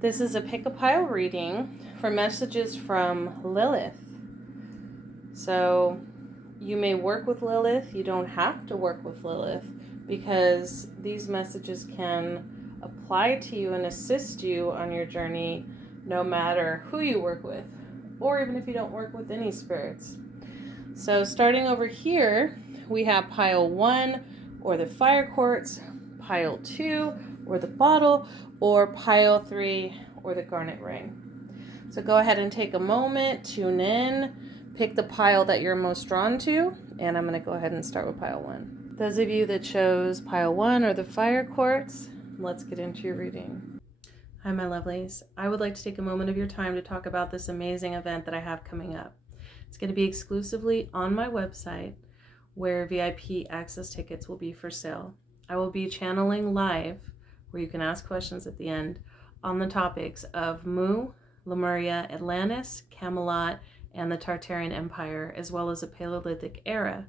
This is a pick-a-pile reading for messages from Lilith. So you may work with Lilith. You don't have to work with Lilith because these messages can apply to you and assist you on your journey no matter who you work with, or even if you don't work with any spirits. So starting over here, we have pile 1 or the fire quartz, pile 2 or the bottle, or pile 3 or the garnet ring. So go ahead and take a moment, tune in, pick the pile that you're most drawn to, and I'm going to go ahead and start with pile 1. Those of you that chose pile 1 or the fire quartz, let's get into your reading. Hi, my lovelies. I would like to take a moment of your time to talk about this amazing event that I have coming up. It's going to be exclusively on my website, where VIP access tickets will be for sale. I will be channeling live, where you can ask questions at the end, on the topics of Mu, Lemuria, Atlantis, Camelot, and the Tartarian Empire, as well as the Paleolithic era.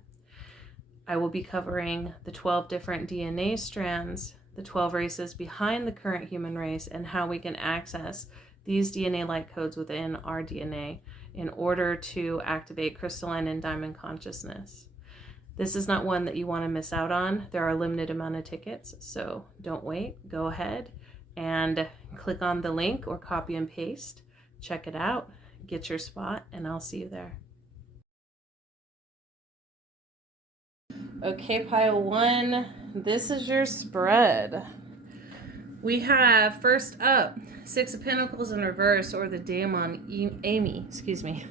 I will be covering the 12 different DNA strands, the 12 races behind the current human race, and how we can access these DNA light codes within our DNA in order to activate crystalline and diamond consciousness. This is not one that you want to miss out on. There are a limited amount of tickets, so don't wait. Go ahead and click on the link or copy and paste. Check it out, get your spot, and I'll see you there. Okay, pile 1, this is your spread. We have first up, 6 of Pentacles in reverse, or the Daemon Amy, excuse me.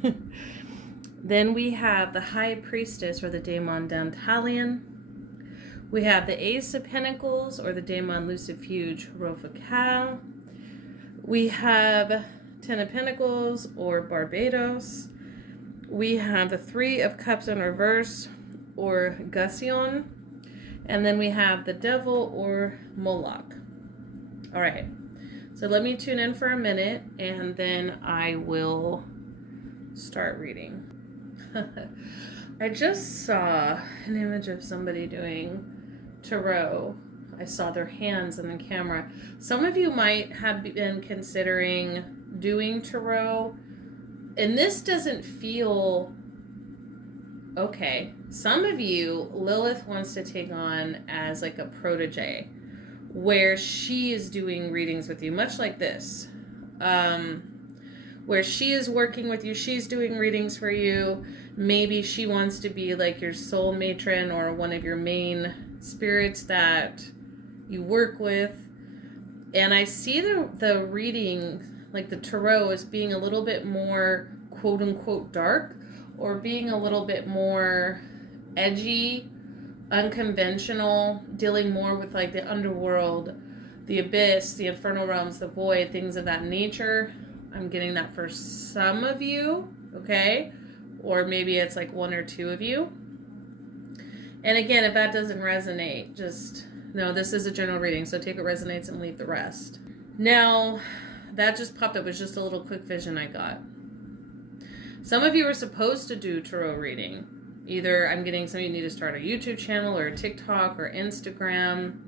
Then we have the High Priestess, or the Daemon Dantalion. We have the Ace of Pentacles, or the Daemon Lucifuge Rofacal. We have 10 of Pentacles, or Barbados. We have the 3 of Cups in reverse, or Gusion. And then we have the Devil, or Moloch. All right, so let me tune in for a minute, and then I will start reading. I just saw an image of somebody doing tarot. I saw their hands in the camera. Some of you might have been considering doing tarot, and this doesn't feel okay. Some of you, Lilith wants to take on as like a protege, where she is doing readings with you, much like this, where she is working with you, she's doing readings for you. Maybe she wants to be like your soul matron or one of your main spirits that you work with. And I see the reading, like the tarot, as being a little bit more quote unquote dark, or being a little bit more edgy, unconventional, dealing more with like the underworld, the abyss, the infernal realms, the void, things of that nature. I'm getting that for some of you, okay? Or maybe it's like 1 or 2 of you. And again, if that doesn't resonate, just know this is a general reading, so take what resonates and leave the rest. Now, that just popped up. It was just a little quick vision I got. Some of you are supposed to do tarot reading. Either I'm getting some of you need to start a YouTube channel or a TikTok or Instagram.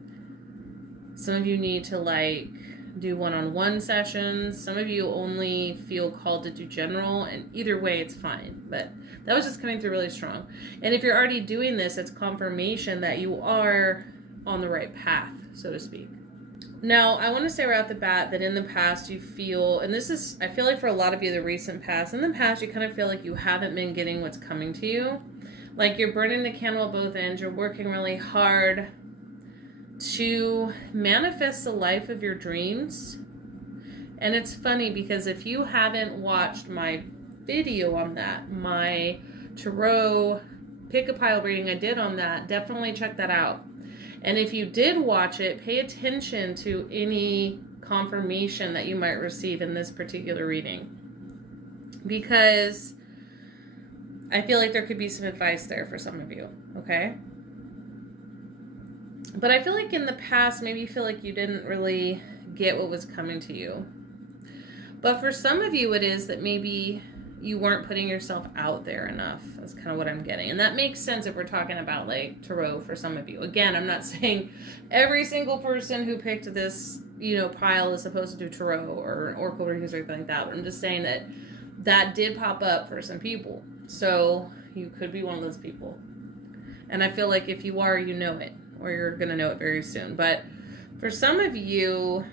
Some of you need to like do one-on-one sessions. Some of you only feel called to do general, and either way it's fine. But that was just coming through really strong. And if you're already doing this, it's confirmation that you are on the right path, so to speak. Now, I want to say right off the bat that in the past you feel, and this is, I feel like for a lot of you, the recent past, in the past you kind of feel like you haven't been getting what's coming to you. Like you're burning the candle at both ends. You're working really hard to manifest the life of your dreams. And it's funny because if you haven't watched my video on that, my tarot pick-a-pile reading I did on that, definitely check that out. And if you did watch it, pay attention to any confirmation that you might receive in this particular reading, because I feel like there could be some advice there for some of you, okay? But I feel like in the past, maybe you feel like you didn't really get what was coming to you. But for some of you, it is that maybe you weren't putting yourself out there enough. That's kind of what I'm getting. And that makes sense if we're talking about like tarot for some of you. Again, I'm not saying every single person who picked this, pile is supposed to do tarot or oracle readings or anything like that. But I'm just saying that did pop up for some people. So you could be one of those people. And I feel like if you are, you know it, or you're going to know it very soon. But for some of you,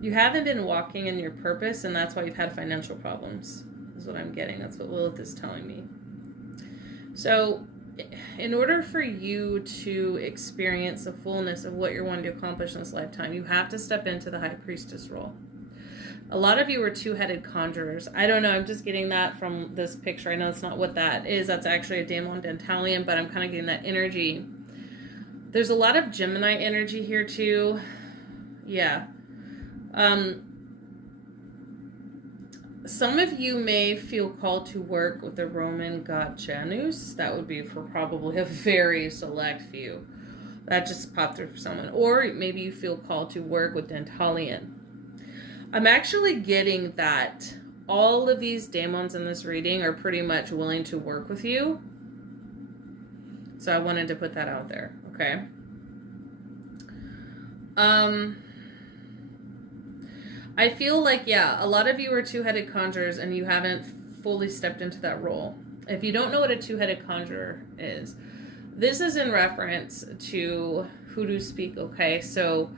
you haven't been walking in your purpose, and that's why you've had financial problems, is what I'm getting. That's what Lilith is telling me. So in order for you to experience the fullness of what you're wanting to accomplish in this lifetime, you have to step into the High Priestess role. A lot of you are two-headed conjurers. I don't know. I'm just getting that from this picture. I know it's not what that is. That's actually a Daemon Dentalian, but I'm kind of getting that energy. There's a lot of Gemini energy here too. Yeah. Some of you may feel called to work with the Roman god Janus. That would be for probably a very select few. That just popped through for someone. Or maybe you feel called to work with Dentalian. I'm actually getting that all of these daemons in this reading are pretty much willing to work with you. So I wanted to put that out there, okay? I feel like, yeah, a lot of you are two-headed conjurers and you haven't fully stepped into that role. If you don't know what a two-headed conjurer is, this is in reference to hoodoo speak, okay? So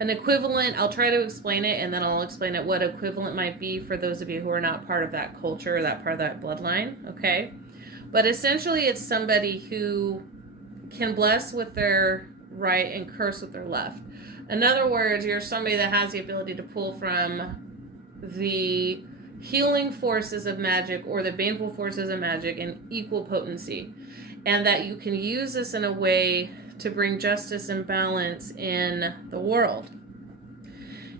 an equivalent, I'll try to explain it and then I'll explain it what equivalent might be for those of you who are not part of that culture or that part of that bloodline, okay? But essentially it's somebody who can bless with their right and curse with their left. In other words, you're somebody that has the ability to pull from the healing forces of magic or the baneful forces of magic in equal potency. And that you can use this in a way to bring justice and balance in the world.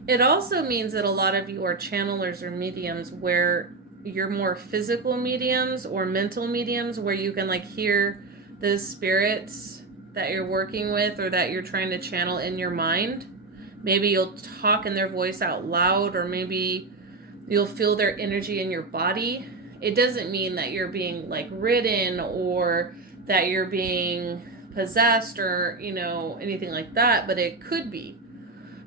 It also means that a lot of you are channelers or mediums where you're more physical mediums or mental mediums where you can like hear the spirits that you're working with or that you're trying to channel in your mind. Maybe you'll talk in their voice out loud, or maybe you'll feel their energy in your body. It doesn't mean that you're being like ridden or that you're being possessed or, anything like that, but it could be.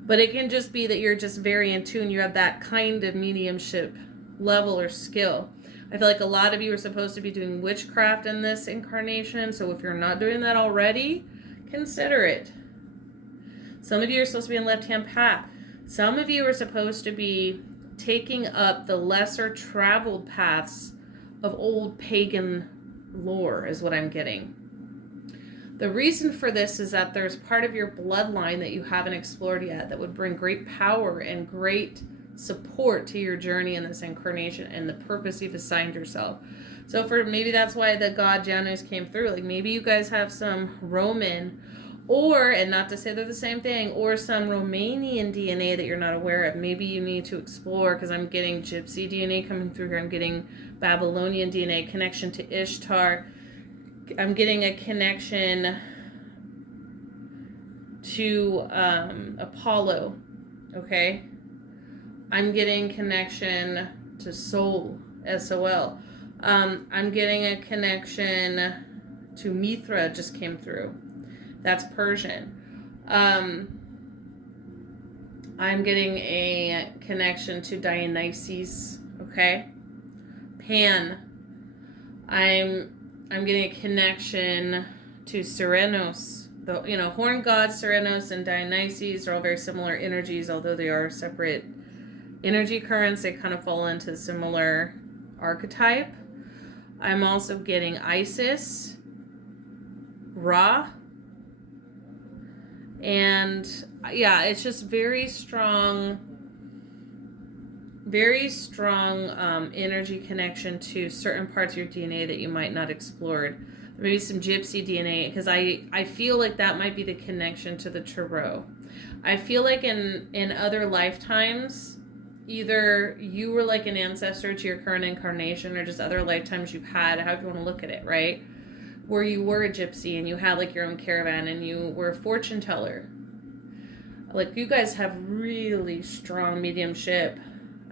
But it can just be that you're just very in tune. You have that kind of mediumship level or skill. I feel like a lot of you are supposed to be doing witchcraft in this incarnation. So if you're not doing that already, consider it. Some of you are supposed to be in left-hand path. Some of you are supposed to be taking up the lesser traveled paths of old pagan lore is what I'm getting. The reason for this is that there's part of your bloodline that you haven't explored yet that would bring great power and great support to your journey in this incarnation and the purpose you've assigned yourself. So for maybe that's why the god Janus came through. Like maybe you guys have some Roman or, and not to say they're the same thing, or some Romanian DNA that you're not aware of. Maybe you need to explore, because I'm getting Gypsy DNA coming through here. I'm getting Babylonian DNA, connection to Ishtar. I'm getting a connection to Apollo, okay? I'm getting connection to Sol, S-O-L. I'm getting a connection to Mithra, just came through. That's Persian. I'm getting a connection to Dionysus, okay? Pan. I'm getting a connection to Serenos. The horn gods Serenos and Dionysus are all very similar energies, although they are separate energy currents. They kind of fall into similar archetype. I'm also getting Isis, Ra, and yeah, it's just very strong energy connection to certain parts of your DNA that you might not explored. Maybe some gypsy DNA, because I feel like that might be the connection to the tarot. I feel like in other lifetimes, either you were like an ancestor to your current incarnation or just other lifetimes you've had, however you want to look at it, right? Where you were a gypsy and you had like your own caravan and you were a fortune teller. Like you guys have really strong mediumship.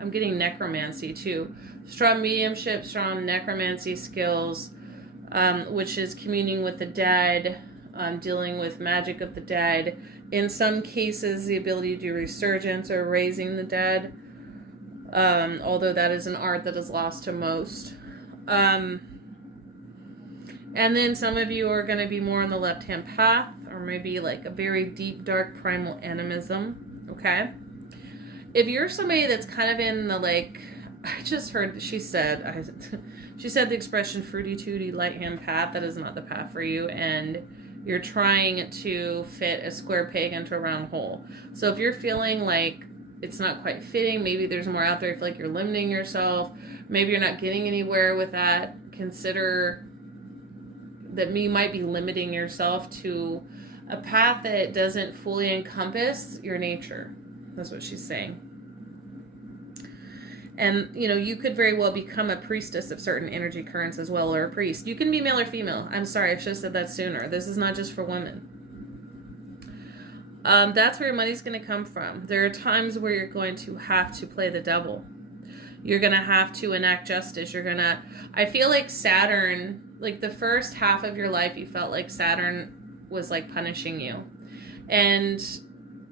I'm getting necromancy too. Strong mediumship, strong necromancy skills, which is communing with the dead, dealing with magic of the dead. In some cases, the ability to do resurgence or raising the dead, although that is an art that is lost to most. And then some of you are going to be more on the left-hand path, or maybe like a very deep, dark, primal animism, okay? If you're somebody that's kind of in the, like, I just heard, she said the expression fruity tooty light hand path. That is not the path for you, and you're trying to fit a square peg into a round hole. So if you're feeling like it's not quite fitting, maybe there's more out there, you feel like you're limiting yourself, maybe you're not getting anywhere with that, consider that you might be limiting yourself to a path that doesn't fully encompass your nature. That's what she's saying. And, you know, you could very well become a priestess of certain energy currents as well, or a priest. You can be male or female. I'm sorry, I should have said that sooner. This is not just for women. That's where your money's going to come from. There are times where you're going to have to play the devil. You're going to have to enact justice. I feel like Saturn, like the first half of your life, you felt like Saturn was like punishing you. And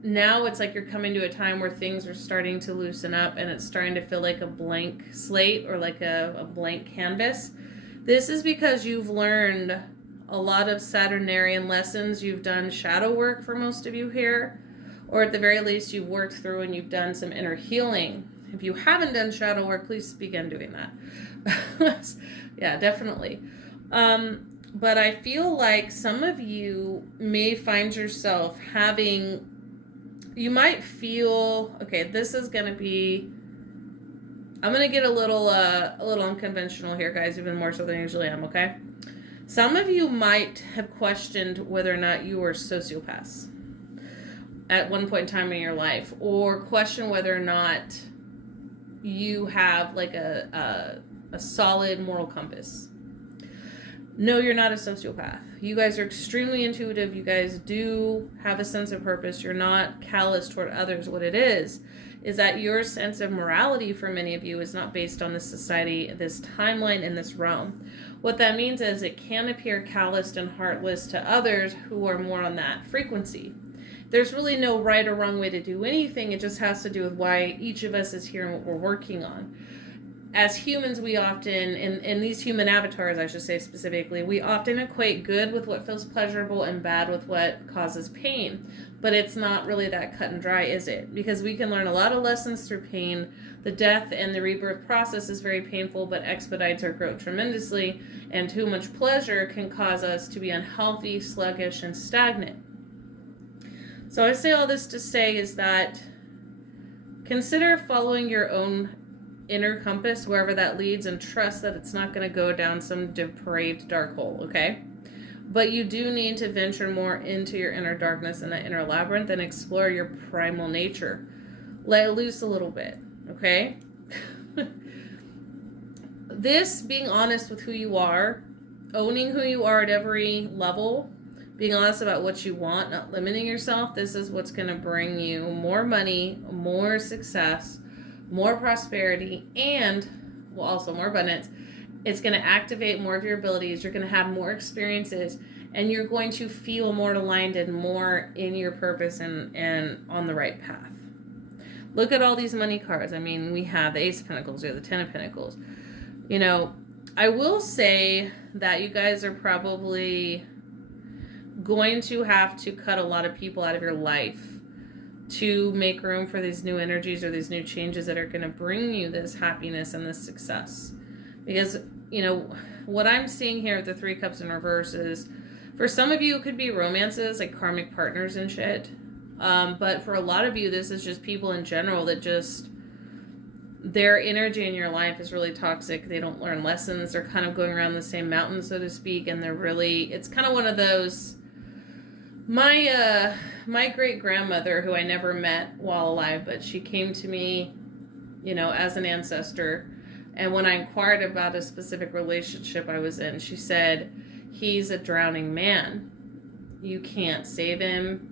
now it's like you're coming to a time where things are starting to loosen up, and it's starting to feel like a blank slate, or like a blank canvas. This is because you've learned a lot of Saturnarian lessons. You've done shadow work for most of you here, or at the very least you've worked through and you've done some inner healing. If you haven't done shadow work, please begin doing that. Yeah, definitely. But I feel like some of you may find yourself you might feel, okay, this is going to be, I'm going to get a little unconventional here, guys, even more so than I usually am, okay? Some of you might have questioned whether or not you were sociopaths at one point in time in your life, or question whether or not you have like a solid moral compass. No, you're not a sociopath. You guys are extremely intuitive. You guys do have a sense of purpose. You're not callous toward others. What it is that your sense of morality for many of you is not based on this society, this timeline, and this realm. What that means is it can appear calloused and heartless to others who are more on that frequency. There's really no right or wrong way to do anything. It just has to do with why each of us is here and what we're working on. As humans, we often, in these human avatars, I should say specifically, we often equate good with what feels pleasurable and bad with what causes pain. But it's not really that cut and dry, is it? Because we can learn a lot of lessons through pain. The death and the rebirth process is very painful, but expedites our growth tremendously. And too much pleasure can cause us to be unhealthy, sluggish, and stagnant. So I say all this to say is that consider following your own inner compass, wherever that leads, and trust that it's not going to go down some depraved dark hole, okay? But you do need to venture more into your inner darkness and that inner labyrinth and explore your primal nature. Let it loose a little bit, okay? This, being honest with who you are, owning who you are at every level, being honest about what you want, not limiting yourself, this is what's going to bring you more money, more success, more prosperity, and, well, also more abundance. It's going to activate more of your abilities. You're going to have more experiences, and you're going to feel more aligned and more in your purpose and on the right path. Look at all these money cards. I mean, we have the Ace of Pentacles or the Ten of Pentacles. You know, I will say that you guys are probably going to have to cut a lot of people out of your life to make room for these new energies or these new changes that are going to bring you this happiness and this success. Because, you know, what I'm seeing here with the Three Cups in reverse is, for some of you, it could be romances, like karmic partners and shit. But for a lot of you, this is just people in general that just, their energy in your life is really toxic. They don't learn lessons. They're kind of going around the same mountain, so to speak. And they're really, it's kind of one of those, my great-grandmother, who I never met while alive, but she came to me, you know, as an ancestor. And when I inquired about a specific relationship I was in, she said, he's a drowning man. You can't save him.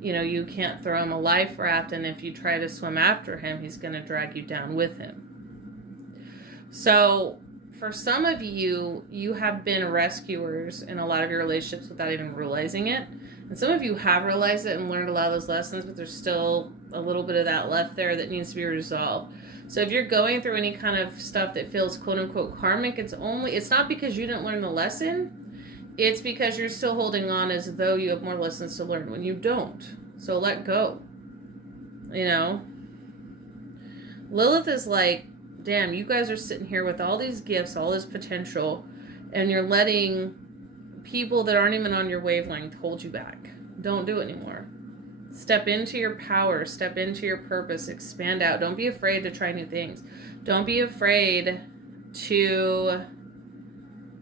You know, you can't throw him a life raft. And if you try to swim after him, he's going to drag you down with him. So for some of you, you have been rescuers in a lot of your relationships without even realizing it. And some of you have realized it and learned a lot of those lessons, but there's still a little bit of that left there that needs to be resolved. So if you're going through any kind of stuff that feels quote unquote karmic, it's not because you didn't learn the lesson. It's because you're still holding on as though you have more lessons to learn when you don't. So let go. You know? Lilith is like, damn, you guys are sitting here with all these gifts, all this potential, and you're letting people that aren't even on your wavelength hold you back. Don't do it anymore. Step into your power. Step into your purpose. Expand out. Don't be afraid to try new things. Don't be afraid to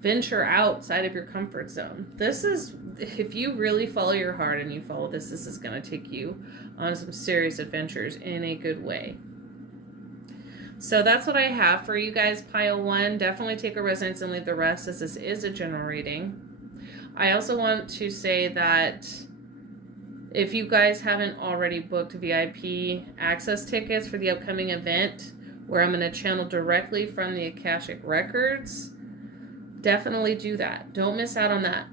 venture outside of your comfort zone. This is, if you really follow your heart and you follow this is going to take you on some serious adventures in a good way. So that's what I have for you guys, pile 1. Definitely take a resonance and leave the rest, as this is a general reading. I also want to say that if you guys haven't already booked VIP access tickets for the upcoming event, where I'm going to channel directly from the Akashic records, definitely do that. Don't miss out on that.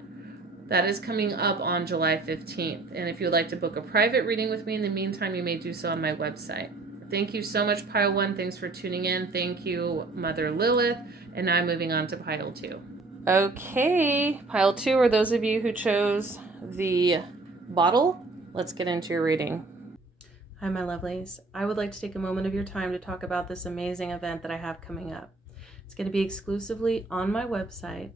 That is coming up on July 15th. And if you'd like to book a private reading with me in the meantime, you may do so on my website. Thank you so much, Pile 1. Thanks for tuning in. Thank you, Mother Lilith. And now I'm moving on to Pile 2. Okay, Pile 2 are those of you who chose the bottle. Let's get into your reading. Hi, my lovelies. I would like to take a moment of your time to talk about this amazing event that I have coming up. It's going to be exclusively on my website,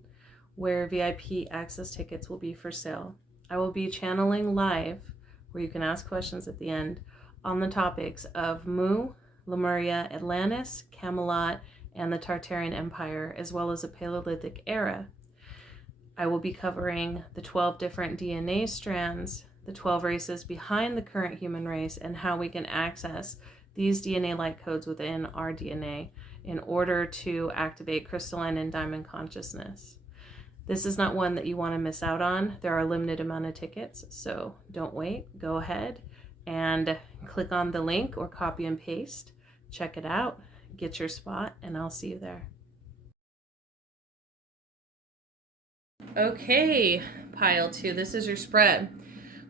where VIP access tickets will be for sale. I will be channeling live, where you can ask questions at the end, on the topics of Mu, Lemuria, Atlantis, Camelot, and the Tartarian Empire, as well as the Paleolithic era. I will be covering the 12 different DNA strands, the 12 races behind the current human race, and how we can access these DNA light codes within our DNA in order to activate crystalline and diamond consciousness. This is not one that you want to miss out on. There are a limited amount of tickets, so don't wait. Go ahead and click on the link or copy and paste. Check it out, get your spot, and I'll see you there. Okay, Pile 2, this is your spread.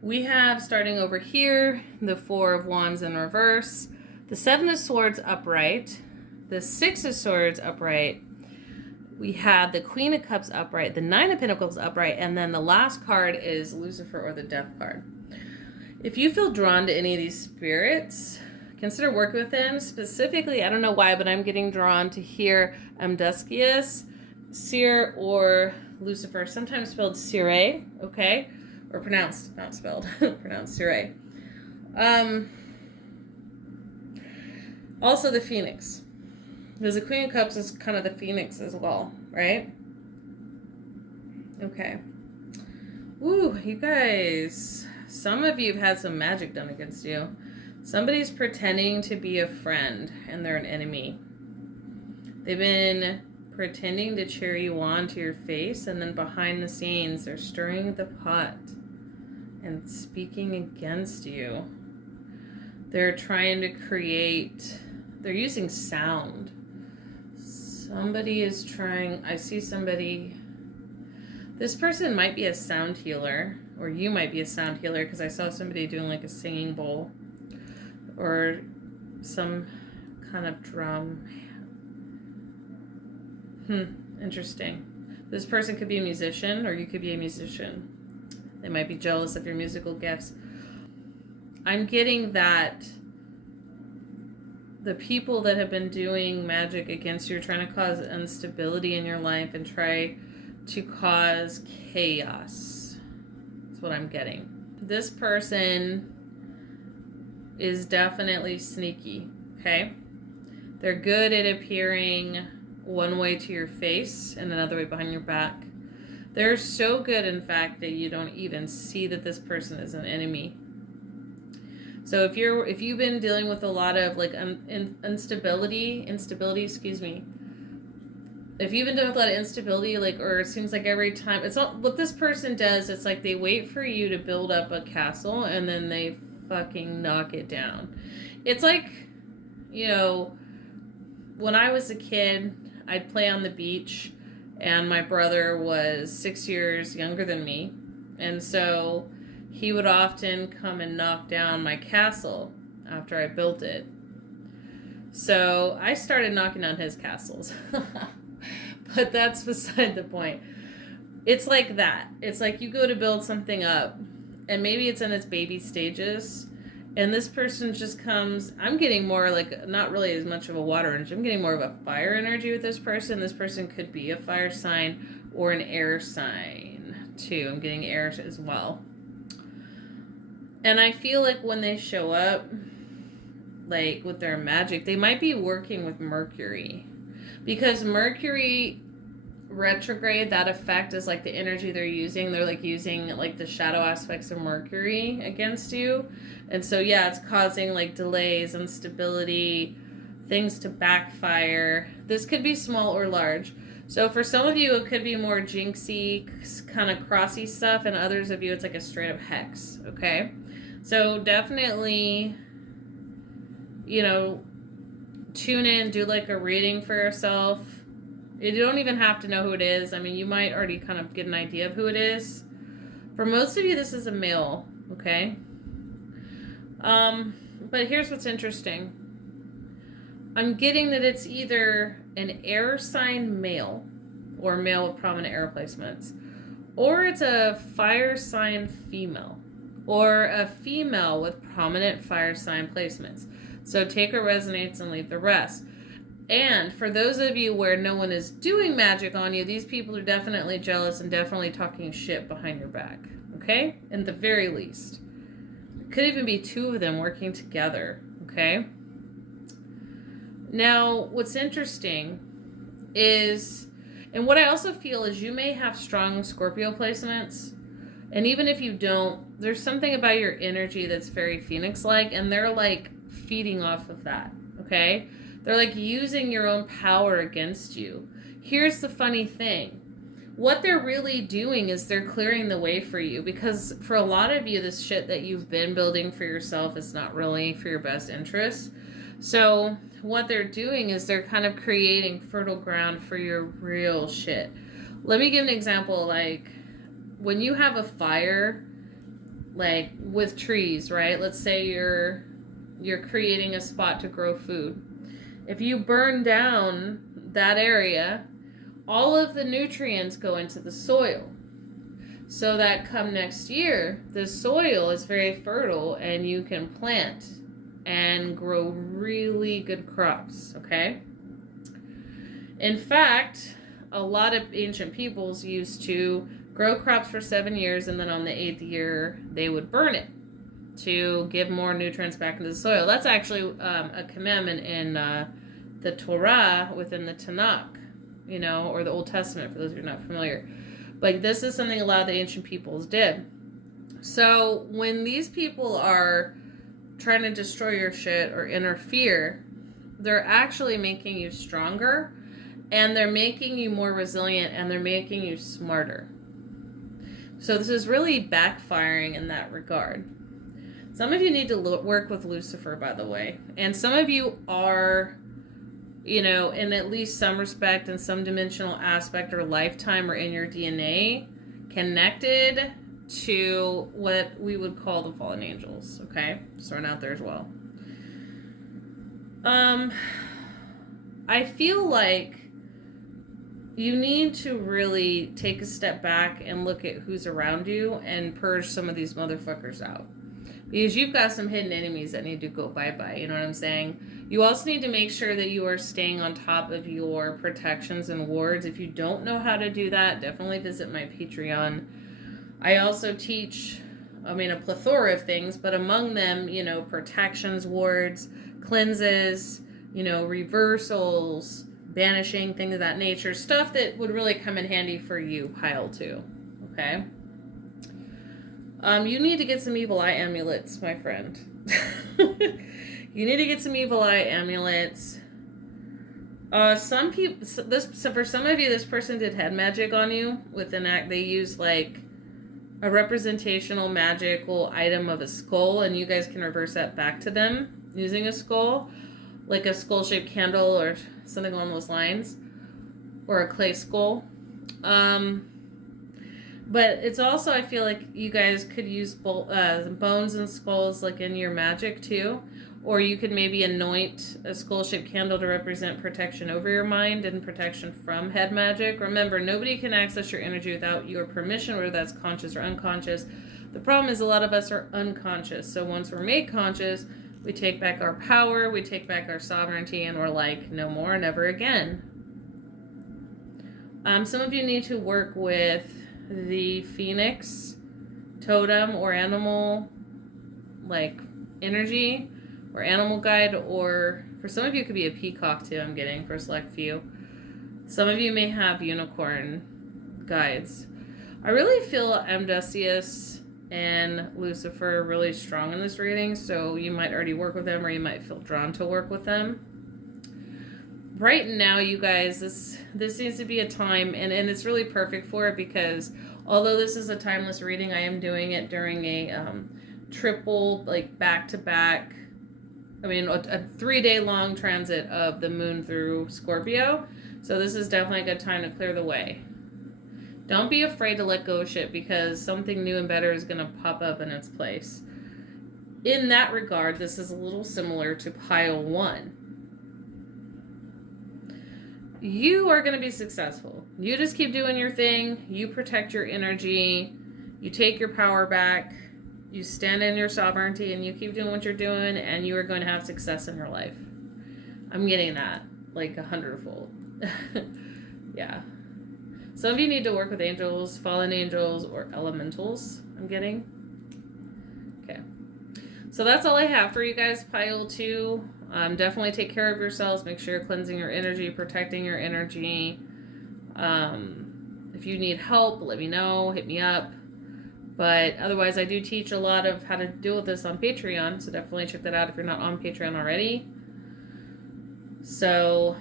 We have, starting over here, the 4 of Wands in reverse, the 7 of Swords upright, the 6 of Swords upright, we have the Queen of Cups upright, the 9 of Pentacles upright, and then the last card is Lucifer, or the Death card. If you feel drawn to any of these spirits, consider working with them. Specifically, I don't know why, but I'm getting drawn to here Amduscius, Seer, or Lucifer, sometimes spelled Sire, okay? Or pronounced, not spelled, pronounced Sire. Also the Phoenix. Because the Queen of Cups is kind of the Phoenix as well, right? Okay. Ooh, you guys. Some of you have had some magic done against you. Somebody's pretending to be a friend and they're an enemy. They've been pretending to cheer you on to your face, and then behind the scenes they're stirring the pot and speaking against you. They're trying to create, they're using sound. Somebody is trying, I see somebody, this person might be a sound healer, or you might be a sound healer, because I saw somebody doing like a singing bowl or some kind of drum. Interesting. This person could be a musician, or you could be a musician. They might be jealous of your musical gifts. I'm getting that the people that have been doing magic against you are trying to cause instability in your life and try to cause chaos. That's what I'm getting. This person is definitely sneaky, okay? They're good at appearing one way to your face and another way behind your back. They're so good, in fact, that you don't even see that this person is an enemy. So if you've been dealing with a lot of like instability, excuse me. If you've been dealing with a lot of instability, like, or it seems like every time, it's not what this person does. It's like they wait for you to build up a castle and then they fucking knock it down. It's like, you know, when I was a kid, I'd play on the beach, and my brother was 6 years younger than me. And so he would often come and knock down my castle after I built it. So I started knocking down his castles. But that's beside the point. It's like that. It's like you go to build something up, and maybe it's in its baby stages, and this person just comes. I'm getting more like, not really as much of a water energy. I'm getting more of a fire energy with this person. This person could be a fire sign or an air sign too. I'm getting air as well. And I feel like when they show up, like with their magic, they might be working with Mercury. Because Mercury retrograde, that effect is like the energy they're using. They're like using like the shadow aspects of Mercury against you. And so, yeah, it's causing like delays, instability, things to backfire. This could be small or large. So for some of you, it could be more jinxy, kind of crossy stuff. And others of you, it's like a straight up hex. Okay. So definitely, you know, tune in, do like a reading for yourself. You don't even have to know who it is. I mean, you might already kind of get an idea of who it is. For most of you, this is a male, okay? But here's what's interesting. I'm getting that it's either an air sign male, or male with prominent air placements, or it's a fire sign female, or a female with prominent fire sign placements. So take what resonates and leave the rest. And for those of you where no one is doing magic on you, these people are definitely jealous and definitely talking shit behind your back. Okay? In the very least. It could even be two of them working together. Okay? Now, what's interesting is, and what I also feel is you may have strong Scorpio placements. And even if you don't, there's something about your energy that's very Phoenix-like, and they're like feeding off of that. Okay? They're like using your own power against you. Here's the funny thing. What they're really doing is they're clearing the way for you, because for a lot of you, this shit that you've been building for yourself is not really for your best interest. So what they're doing is they're kind of creating fertile ground for your real shit. Let me give an example. Like when you have a fire, like with trees, right? Let's say you're creating a spot to grow food. If you burn down that area, all of the nutrients go into the soil. So that come next year, the soil is very fertile and you can plant and grow really good crops, okay? In fact, a lot of ancient peoples used to grow crops for 7 years, and then on the 8th year, they would burn it to give more nutrients back into the soil. That's actually a commandment in the Torah within the Tanakh, you know, or the Old Testament, for those who are not familiar. But this is something a lot of the ancient peoples did. So when these people are trying to destroy your shit or interfere, they're actually making you stronger, and they're making you more resilient, and they're making you smarter. So this is really backfiring in that regard. Some of you need to work with Lucifer, by the way. And some of you are, you know, in at least some respect, in some dimensional aspect or lifetime or in your DNA, connected to what we would call the fallen angels. Okay? Just throwing out there as well. I feel like you need to really take a step back and look at who's around you and purge some of these motherfuckers out. Because you've got some hidden enemies that need to go bye-bye, you know what I'm saying? You also need to make sure that you are staying on top of your protections and wards. If you don't know how to do that, definitely visit my Patreon. I also teach, a plethora of things, but among them, you know, protections, wards, cleanses, you know, reversals, banishing, things of that nature. Stuff that would really come in handy for you, pile too, okay? You need to get some evil eye amulets, my friend. You need to get some evil eye amulets. Some people, for some of you, this person did head magic on you with an act. They used like a representational magical item of a skull, and you guys can reverse that back to them using a skull, like a skull-shaped candle or something along those lines. or a clay skull. But it's also, I feel like you guys could use bones and skulls like in your magic too. Or you could maybe anoint a skull-shaped candle to represent protection over your mind and protection from head magic. Remember, nobody can access your energy without your permission, whether that's conscious or unconscious. The problem is a lot of us are unconscious. So once we're made conscious, we take back our power, we take back our sovereignty, and we're like, no more, never again. Some of you need to work with the phoenix totem or animal like energy or animal guide, or for some of you it could be a peacock too, I'm getting, for a select few. Some of you may have unicorn guides. I really feel Amdusius and Lucifer are really strong in this reading, so you might already work with them or you might feel drawn to work with them. Right now, you guys, this needs to be a time, and it's really perfect for it, because although this is a timeless reading, I am doing it during a triple, like back-to-back, a 3-day long transit of the moon through Scorpio. So this is definitely a good time to clear the way. Don't be afraid to let go of shit, because something new and better is going to pop up in its place. In that regard, this is a little similar to pile 1. You are going to be successful. You just keep doing your thing. You protect your energy. You take your power back. You stand in your sovereignty, and you keep doing what you're doing, and you are going to have success in your life. I'm getting that like 100-fold. Yeah. Some of you need to work with angels, fallen angels, or elementals, I'm getting. Okay. So that's all I have for you guys. Pile 2. Definitely take care of yourselves. Make sure you're cleansing your energy, protecting your energy. If you need help, let me know. Hit me up. But otherwise, I do teach a lot of how to deal with this on Patreon. So definitely check that out if you're not on Patreon already. So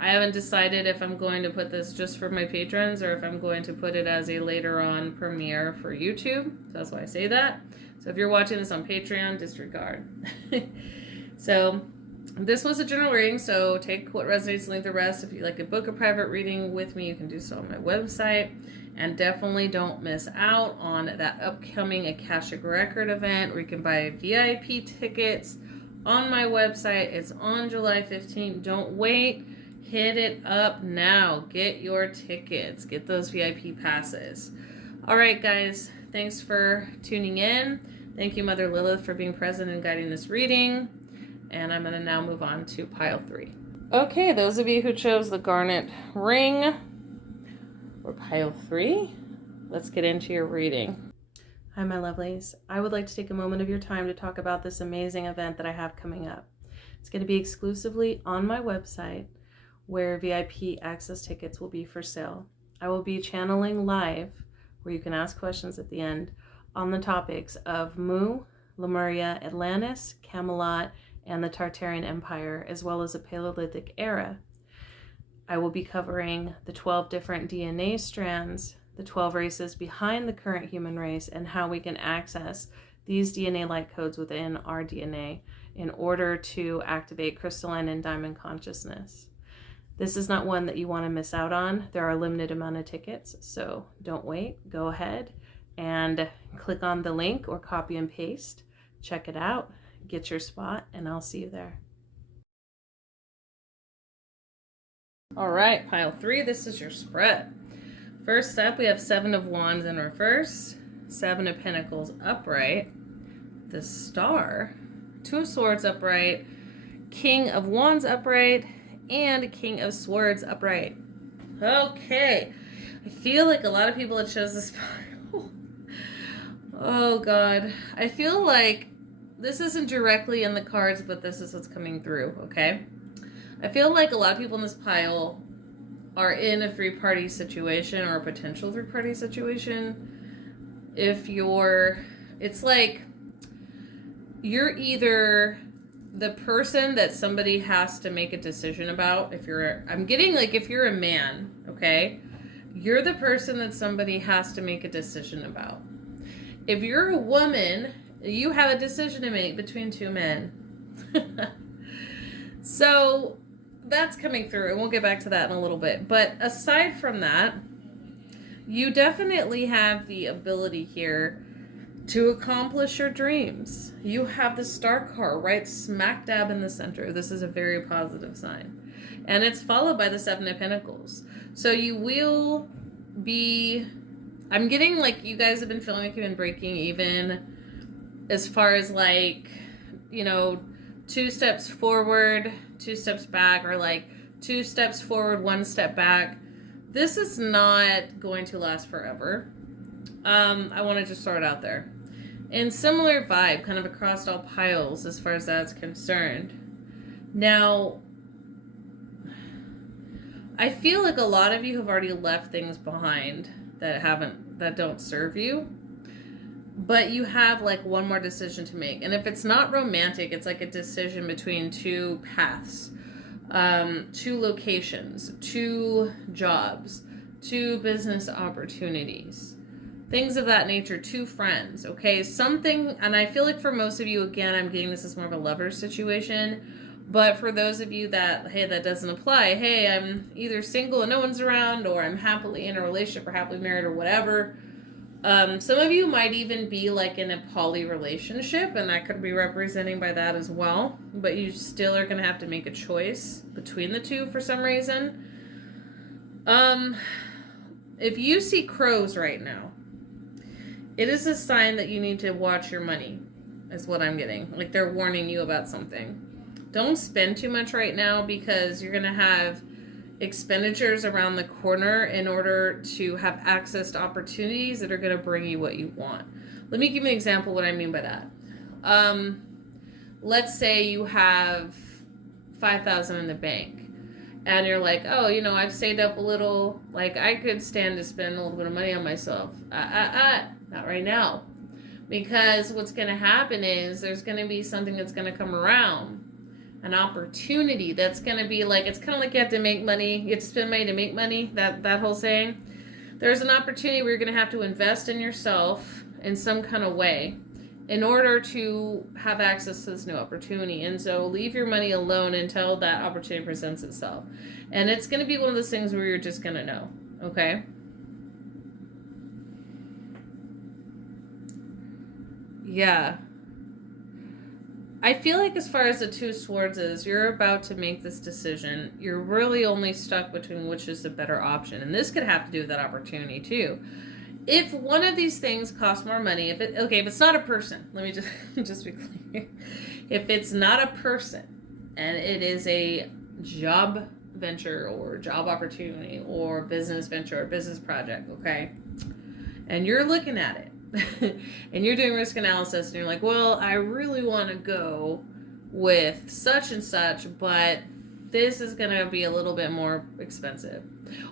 I haven't decided if I'm going to put this just for my patrons or if I'm going to put it as a later on premiere for YouTube. So that's why I say that. So if you're watching this on Patreon, disregard. So this was a general reading, so take what resonates and leave the rest. If you'd like to book a private reading with me, you can do so on my website. And definitely don't miss out on that upcoming Akashic Record event where you can buy VIP tickets on my website. It's on July 15th. Don't wait. Hit it up now. Get your tickets. Get those VIP passes. All right, guys. Thanks for tuning in. Thank you, Mother Lilith, for being present and guiding this reading. And I'm going to now move on to pile 3. Okay, those of you who chose the Garnet ring or pile 3, let's get into your reading. Hi, my lovelies. I would like to take a moment of your time to talk about this amazing event that I have coming up. It's going to be exclusively on my website, where VIP access tickets will be for sale. I will be channeling live, where you can ask questions at the end, on the topics of Mu, Lemuria, Atlantis, Camelot, and the Tartarian Empire, as well as the Paleolithic era. I will be covering the 12 different DNA strands, the 12 races behind the current human race, and how we can access these DNA light codes within our DNA in order to activate crystalline and diamond consciousness. This is not one that you want to miss out on. There are a limited amount of tickets, so don't wait. Go ahead and click on the link or copy and paste. Check it out. Get your spot, and I'll see you there. All right, pile 3, this is your spread. First up, we have 7 of Wands in reverse, 7 of Pentacles upright, the Star, 2 of Swords upright, King of Wands upright, and King of Swords upright. Okay, I feel like a lot of people that chose this pile. Oh God, I feel like this isn't directly in the cards, but this is what's coming through, okay? I feel like a lot of people in this pile are in a 3-party situation or a potential 3-party situation. It's like you're either the person that somebody has to make a decision about. If you're a man, okay? You're the person that somebody has to make a decision about. If you're a woman, you have a decision to make between 2 men. So that's coming through, and we'll get back to that in a little bit. But aside from that, you definitely have the ability here to accomplish your dreams. You have the Star card right smack dab in the center. This is a very positive sign. And it's followed by the Seven of Pentacles. So you will be... I'm getting like you guys have been feeling like you've been breaking even as far as like, you know, 2 steps forward, 2 steps back, or like 2 steps forward, 1 step back. This is not going to last forever. I want to just throw it out there. And similar vibe, kind of across all piles as far as that's concerned. Now, I feel like a lot of you have already left things behind that don't serve you. But you have like one more decision to make. And if it's not romantic, it's like a decision between 2 paths, 2 locations, 2 jobs, 2 business opportunities, things of that nature, 2 friends, okay? Something, and I feel like for most of you, again, I'm getting this as more of a lover situation, but for those of you that, hey, that doesn't apply, hey, I'm either single and no one's around, or I'm happily in a relationship or happily married or whatever. Some of you might even be like in a poly relationship, and that could be representing by that as well, but you still are going to have to make a choice between the 2 for some reason. If you see crows right now, it is a sign that you need to watch your money, is what I'm getting. Like they're warning you about something. Don't spend too much right now because you're going to have expenditures around the corner in order to have access to opportunities that are going to bring you what you want. Let me give you an example of what I mean by that. Let's say you have $5,000 in the bank and you're like, oh, you know, I've saved up a little, like I could stand to spend a little bit of money on myself. Not right now. Because what's going to happen is there's going to be something that's going to come around. An opportunity that's going to be like, it's kind of like you have to make money, you have to spend money to make money, that whole saying. There's an opportunity where you're going to have to invest in yourself in some kind of way in order to have access to this new opportunity. And so leave your money alone until that opportunity presents itself. And it's going to be one of those things where you're just going to know, okay? Yeah. I feel like as far as the 2 swords is, you're about to make this decision. You're really only stuck between which is the better option. And this could have to do with that opportunity too. If one of these things costs more money, if it's not a person, let me just be clear. If it's not a person and it is a job venture or job opportunity or business venture or business project, okay? And you're looking at it. And you're doing risk analysis and you're like, well, I really want to go with such and such, but this is going to be a little bit more expensive.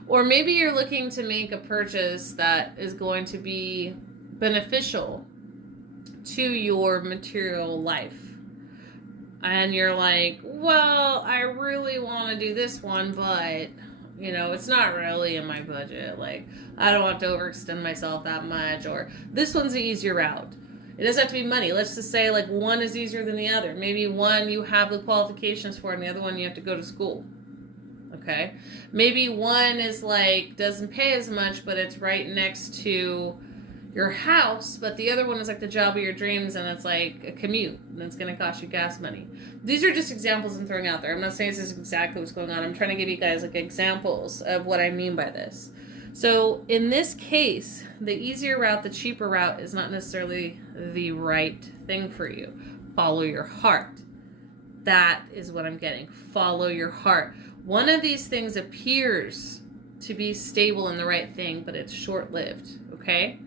Or maybe you're looking to make a purchase that is going to be beneficial to your material life. And you're like, well, I really want to do this one, but you know, it's not really in my budget. Like, I don't want to overextend myself that much. Or this one's the easier route. It doesn't have to be money. Let's just say like one is easier than the other. Maybe one you have the qualifications for and the other one you have to go to school. Okay? Maybe one is like doesn't pay as much, but it's right next to your house, but the other one is like the job of your dreams and it's like a commute and it's going to cost you gas money. These are just examples I'm throwing out there. I'm not saying this is exactly what's going on. I'm trying to give you guys like examples of what I mean by this. So in this case, the easier route, the cheaper route is not necessarily the right thing for you. Follow your heart. That is what I'm getting. Follow your heart. One of these things appears to be stable and the right thing, but it's short-lived, okay?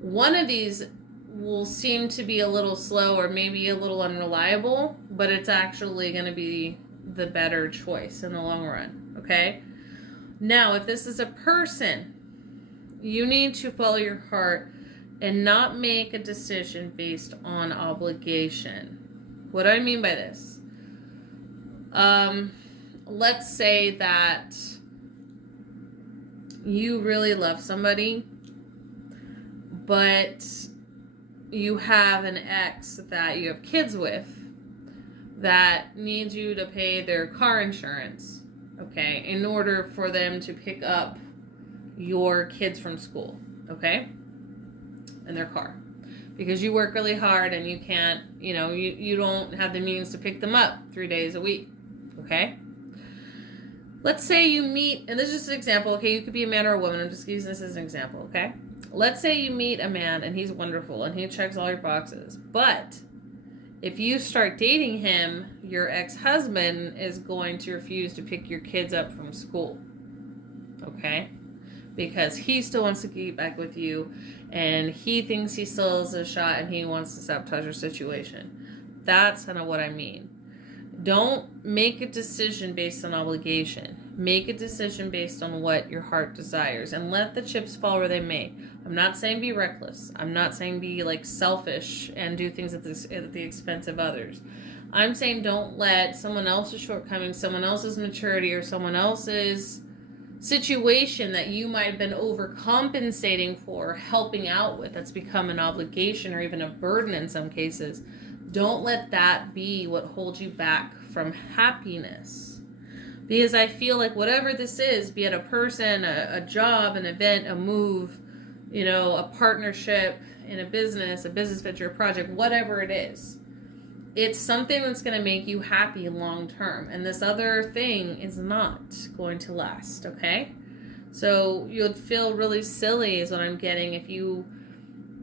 One of these will seem to be a little slow or maybe a little unreliable, but it's actually going to be the better choice in the long run, okay? Now, if this is a person, you need to follow your heart and not make a decision based on obligation. What do I mean by this? Let's say that you really love somebody, but you have an ex that you have kids with that needs you to pay their car insurance. okay, in order for them to pick up your kids from school, okay, in their car, because you work really hard and you can't, you don't have the means to pick them up 3 days a week, okay? Let's say you meet, and this is just an example, okay? You could be a man or a woman. I'm just using this as an example, okay? Let's say you meet a man and he's wonderful and he checks all your boxes. But if you start dating him, your ex-husband is going to refuse to pick your kids up from school, okay? Because he still wants to get back with you and he thinks he still has a shot and he wants to sabotage your situation. That's kind of what I mean. Don't make a decision based on obligation. Make a decision based on what your heart desires and let the chips fall where they may. I'm not saying be reckless. I'm not saying be like selfish and do things at the expense of others. I'm saying don't let someone else's shortcomings, someone else's maturity, or someone else's situation that you might have been overcompensating for, helping out with, that's become an obligation or even a burden in some cases. Don't let that be what holds you back from happiness. Because I feel like whatever this is, be it a person, a job, an event, a move, a partnership in a business venture, a project, whatever it is, it's something that's going to make you happy long term. And this other thing is not going to last, okay? So you'd feel really silly is what I'm getting if you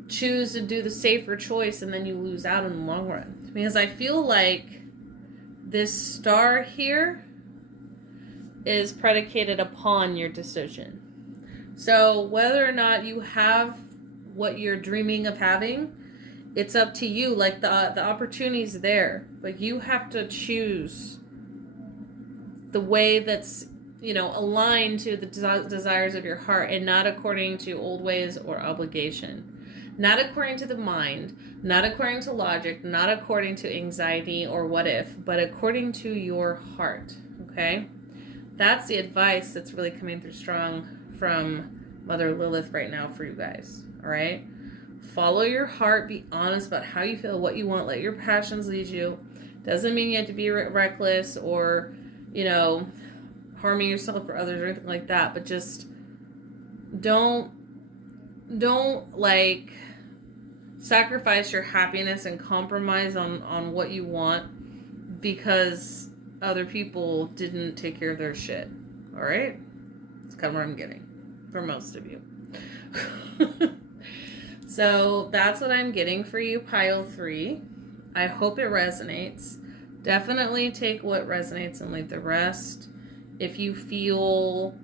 choose to do the safer choice and then you lose out in the long run. Because I feel like this star here is predicated upon your decision. So whether or not you have what you're dreaming of having, it's up to you. Like the opportunity's there, but you have to choose the way that's aligned to the desires of your heart and not according to old ways or obligation. Not according to the mind, not according to logic, not according to anxiety or what if, but according to your heart, okay? That's the advice that's really coming through strong from Mother Lilith right now for you guys, all right? Follow your heart, be honest about how you feel, what you want, let your passions lead you. Doesn't mean you have to be reckless or, harming yourself or others or anything like that, but just don't like sacrifice your happiness and compromise on what you want because other people didn't take care of their shit. All right? That's kind of what I'm getting for most of you. So that's what I'm getting for you, pile 3. I hope it resonates. Definitely take what resonates and leave the rest. If you feel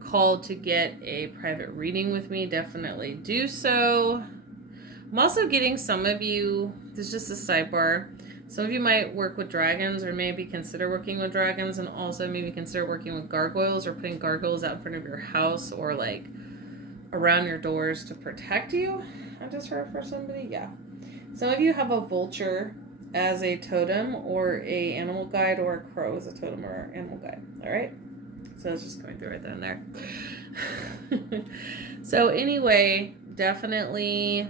called to get a private reading with me, definitely do so. I'm also getting some of you, this is just a sidebar, some of you might work with dragons or maybe consider working with dragons, and also maybe consider working with gargoyles or putting gargoyles out in front of your house or like around your doors to protect you. I just heard for somebody, yeah. Some of you have a vulture as a totem or a animal guide, or a crow as a totem or animal guide, all right? So it's just going through right then and there. So anyway, definitely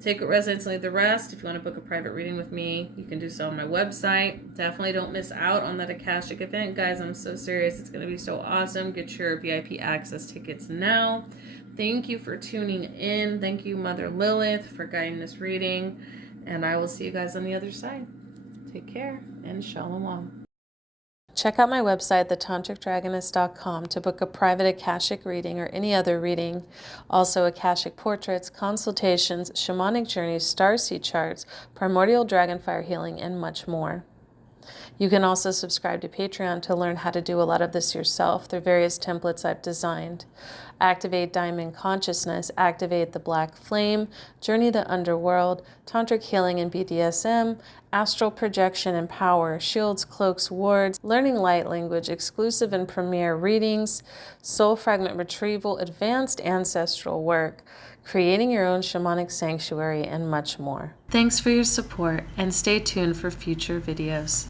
take what resonates and leave the rest. If you want to book a private reading with me, you can do so on my website. Definitely don't miss out on that Akashic event, guys. I'm so serious. It's going to be so awesome. Get your VIP access tickets now. Thank you for tuning in. Thank you, Mother Lilith, for guiding this reading. And I will see you guys on the other side. Take care and shalom. Check out my website, thetantricdragoness.com, to book a private Akashic reading or any other reading. Also, Akashic portraits, consultations, shamanic journeys, starseed charts, primordial dragon fire healing, and much more. You can also subscribe to Patreon to learn how to do a lot of this yourself through various templates I've designed. Activate Diamond Consciousness, Activate the Black Flame, Journey the Underworld, Tantric Healing and BDSM, Astral Projection and Power, Shields, Cloaks, Wards, Learning Light Language, Exclusive and Premier Readings, Soul Fragment Retrieval, Advanced Ancestral Work, Creating Your Own Shamanic Sanctuary, and much more. Thanks for your support, and stay tuned for future videos.